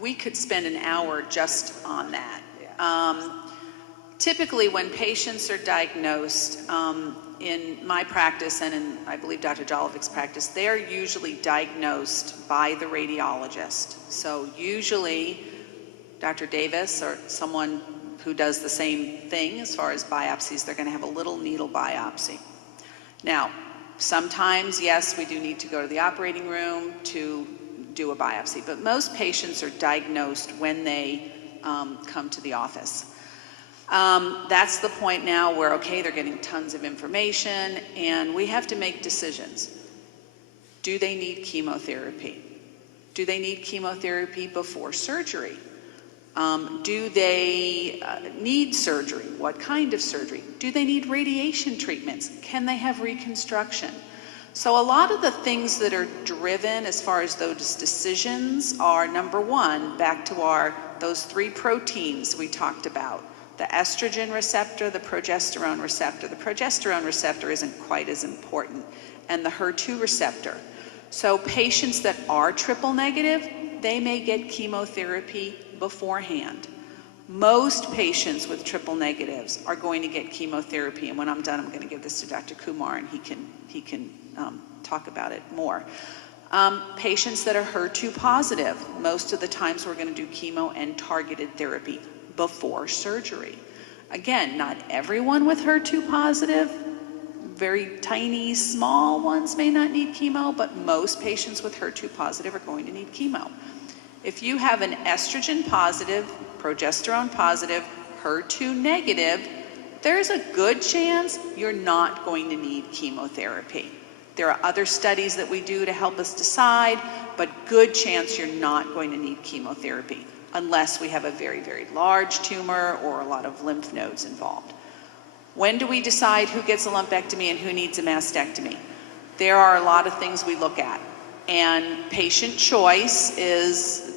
We could spend an hour just on that. Typically, when patients are diagnosed, in my practice and in, I believe, Dr. Jolovik's practice, they're usually diagnosed by the radiologist. So usually, Dr. Davis or someone who does the same thing as far as biopsies, they're going to have a little needle biopsy. Now, sometimes, yes, we do need to go to the operating room to do a biopsy, but most patients are diagnosed when they come to the office. That's the point now where, okay, they're getting tons of information and we have to make decisions. Do they need chemotherapy? Do they need chemotherapy before surgery? Do they need surgery? What kind of surgery? Do they need radiation treatments? Can they have reconstruction? So a lot of the things that are driven as far as those decisions are, number one, back to those 3 proteins we talked about. The estrogen receptor, the progesterone receptor. The progesterone receptor isn't quite as important, and the HER2 receptor. So patients that are triple negative, they may get chemotherapy beforehand. Most patients with triple negatives are going to get chemotherapy, and when I'm done, I'm going to give this to Dr. Kumar, and he can talk about it more. Patients that are HER2 positive, most of the times we're going to do chemo and targeted therapy before surgery. Again, not everyone with HER2 positive, very tiny, small ones may not need chemo, but most patients with HER2 positive are going to need chemo. If you have an estrogen positive, progesterone positive, HER2 negative, there's a good chance you're not going to need chemotherapy. There are other studies that we do to help us decide, but good chance you're not going to need chemotherapy unless we have a very, very large tumor or a lot of lymph nodes involved. When do we decide who gets a lumpectomy and who needs a mastectomy? There are a lot of things we look at, and patient choice is,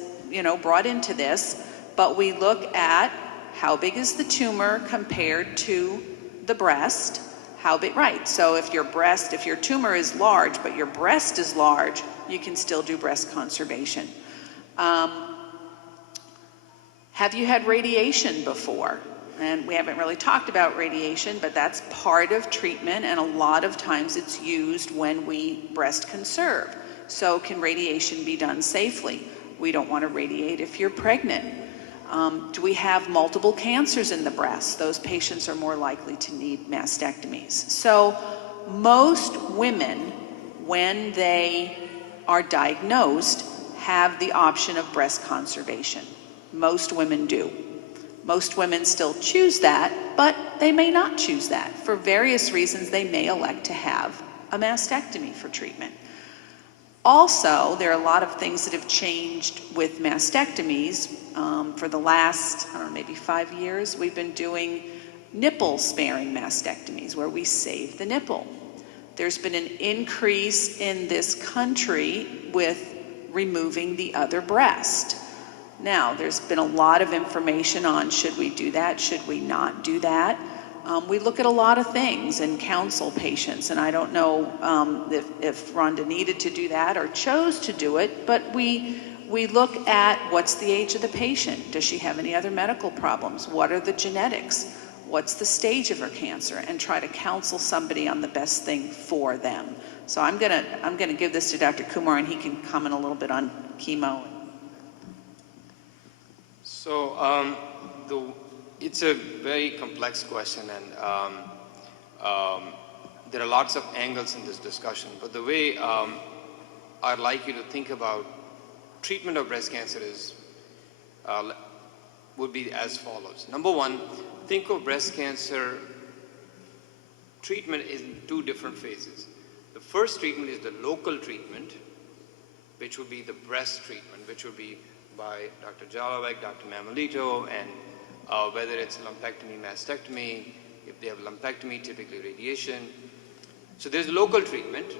brought into this, but we look at how big is the tumor compared to the breast. How big, right? So if your tumor is large, but your breast is large, you can still do breast conservation. Have you had radiation before? And we haven't really talked about radiation, but that's part of treatment, and a lot of times it's used when we breast conserve. So can radiation be done safely? We don't want to radiate if you're pregnant. Do we have multiple cancers in the breast? Those patients are more likely to need mastectomies. So most women, when they are diagnosed, have the option of breast conservation. Most women do. Most women still choose that, but they may not choose that. For various reasons, they may elect to have a mastectomy for treatment. Also, there are a lot of things that have changed with mastectomies. For the last, maybe 5 years, we've been doing nipple-sparing mastectomies, where we save the nipple. There's been an increase in this country with removing the other breast. Now, there's been a lot of information on should we do that, should we not do that. We look at a lot of things and counsel patients, and I don't know if Rhonda needed to do that or chose to do it, but we look at what's the age of the patient. Does she have any other medical problems? What are the genetics? What's the stage of her cancer? And try to counsel somebody on the best thing for them. So I'm gonna give this to Dr. Kumar, and he can comment a little bit on chemo. So it's a very complex question, and there are lots of angles in this discussion. But the way I'd like you to think about treatment of breast cancer would be as follows. Number one, think of breast cancer treatment in 2 different phases. The first treatment is the local treatment, which would be the breast treatment, which would be by Dr. Jalovek, Dr. Mamalito, and whether it's lumpectomy, mastectomy. If they have lumpectomy, typically radiation. So there's local treatment,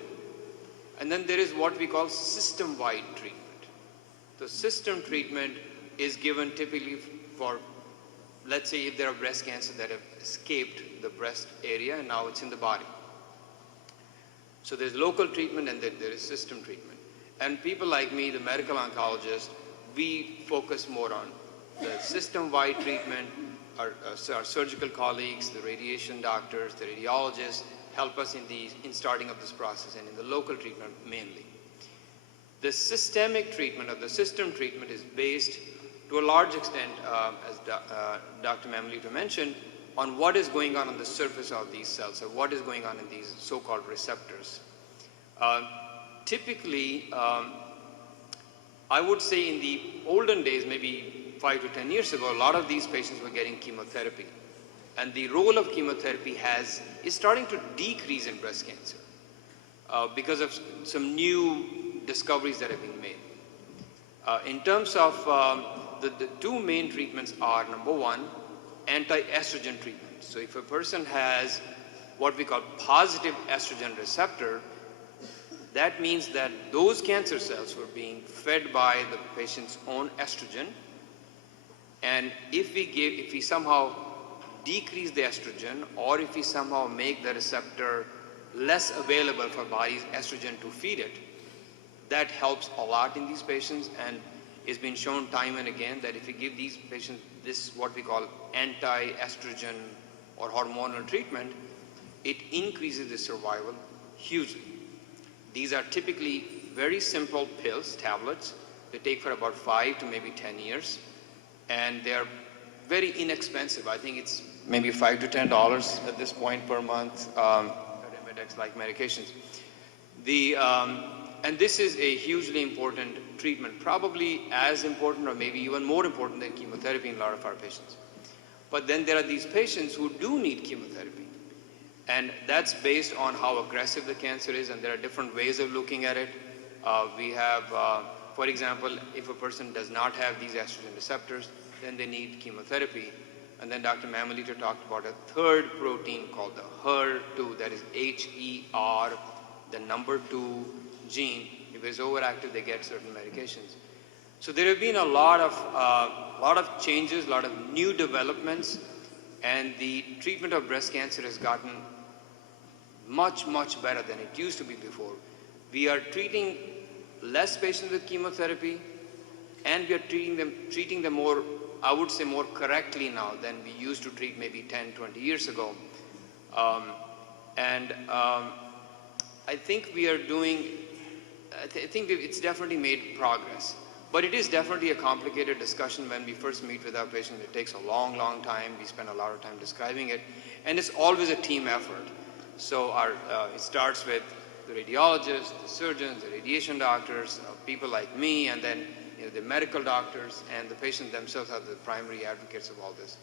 and then there is what we call system-wide treatment. The system treatment is given typically for, let's say, if there are breast cancer that have escaped the breast area and now it's in the body. So there's local treatment and then there is system treatment. And people like me, the medical oncologist, we focus more on the system-wide treatment. Our surgical colleagues, the radiation doctors, the radiologists help us in starting of this process and in the local treatment mainly. The systemic treatment or the system treatment is based to a large extent, as Dr. Mamalita mentioned, on what is going on the surface of these cells, or what is going on in these so-called receptors. Typically, I would say in the olden days, maybe 5 to 10 years ago, a lot of these patients were getting chemotherapy. And the role of chemotherapy is starting to decrease in breast cancer because of some new discoveries that have been made. In terms of the two main treatments are, number one, anti-estrogen treatment. So if a person has what we call positive estrogen receptor, that means that those cancer cells were being fed by the patient's own estrogen. And if we somehow decrease the estrogen, or if we somehow make the receptor less available for body's estrogen to feed it, that helps a lot in these patients, and it's been shown time and again that if you give these patients this what we call anti-estrogen or hormonal treatment, it increases the survival hugely. These are typically very simple pills, tablets. They take for about 5 to maybe 10 years, and they're very inexpensive. I think it's maybe $5 to $10 at this point per month, like medications. And this is a hugely important treatment, probably as important or maybe even more important than chemotherapy in a lot of our patients. But then there are these patients who do need chemotherapy. And that's based on how aggressive the cancer is, and there are different ways of looking at it. We have, for example, if a person does not have these estrogen receptors, then they need chemotherapy. And then Dr. Mamalita talked about a third protein called the HER2, that is HER, the number 2 gene. If it's overactive, they get certain medications. So there have been a lot of changes, a lot of new developments, and the treatment of breast cancer has gotten much, much better than it used to be before. We are treating less patients with chemotherapy, and we are treating them more, I would say, more correctly now than we used to treat maybe 10, 20 years ago. I think we are doing, I think it's definitely made progress. But it is definitely a complicated discussion when we first meet with our patient. It takes a long, long time. We spend a lot of time describing it. And it's always a team effort. So it starts with the radiologists, the surgeons, the radiation doctors, people like me, and then the medical doctors, and the patients themselves are the primary advocates of all this.